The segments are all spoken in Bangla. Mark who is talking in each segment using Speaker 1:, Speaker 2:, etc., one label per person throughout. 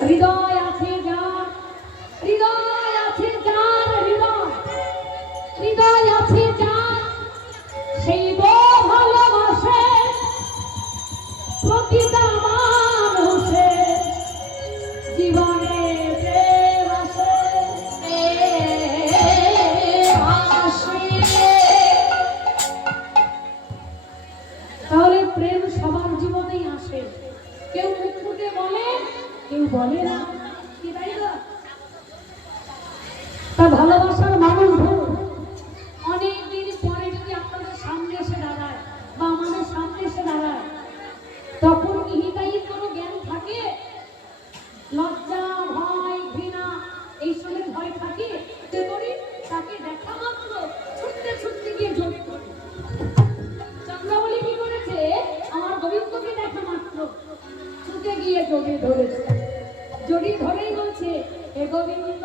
Speaker 1: হৃদয় আছে যার হৃদয় আছে যার হৃদয়। হৃদয় আছে যার সেই ভালোবাসে প্রতিটা আমার ভালোবাসার মানুষ অনেক দিন পরে যদি আপনাদের সামনে এসে দাঁড়ায় বা আমাদের সামনে এসে দাঁড়ায়, তখন কি কোনো জ্ঞান থাকে? লজ্জা, ভয়, ঘৃণা এইসবের ভয় থাকে? কি করি তাকে দেখা মাত্র ছুটতে ছুটতে গিয়ে জড়িয়ে ধরি চন্দ্রাবলী কি করেছে? আমার গোবিন্দকে দেখা মাত্র ছুটে গিয়ে জড়িয়ে ধরেছে। জড়িয়ে ধরেই বলছে, হে গোবিন্দ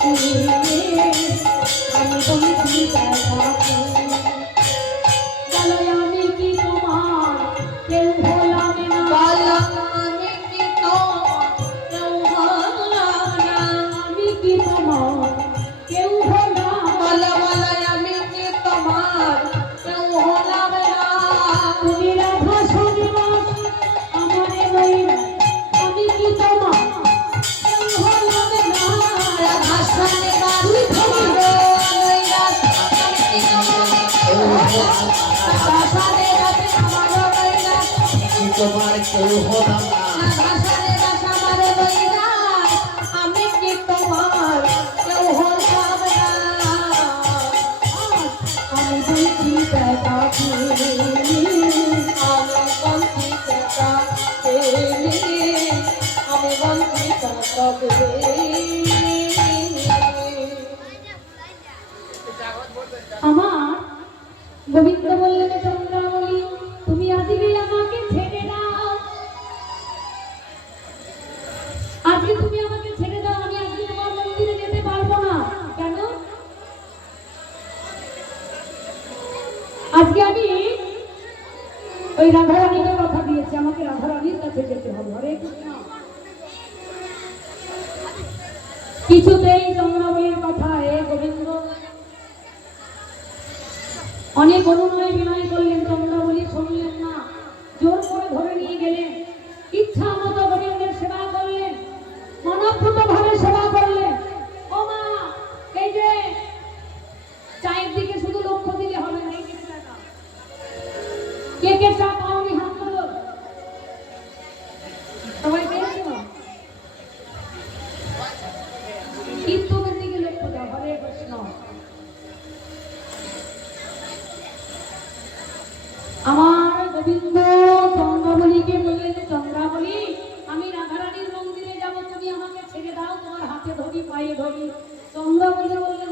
Speaker 1: আমি না তুমি তোমার কেউ হলাম না। আমি কি তোমার কেউ হলাম না? আমি তাকে আমার গোবিন্দ বললেন আজকে আমি ওই রাধারানীকে কথা দিয়েছি, আমাকে রাধারানীর কাছে যেতে হবে। হরে কিছুতেই চন্দ্রাবলীর কথা, হে গোবিন্দ। অনেক অনুনয় বিনয় গোবিন্দ চন্দ্রাবলীকে বললেন, চন্দ্রাবলী, আমি রাধারানীর মন্দিরে যাব, তুমি আমাকে ছেড়ে দাও, তোমার হাতে ধরি পায়ে ধরি চন্দ্রাবলী বললেন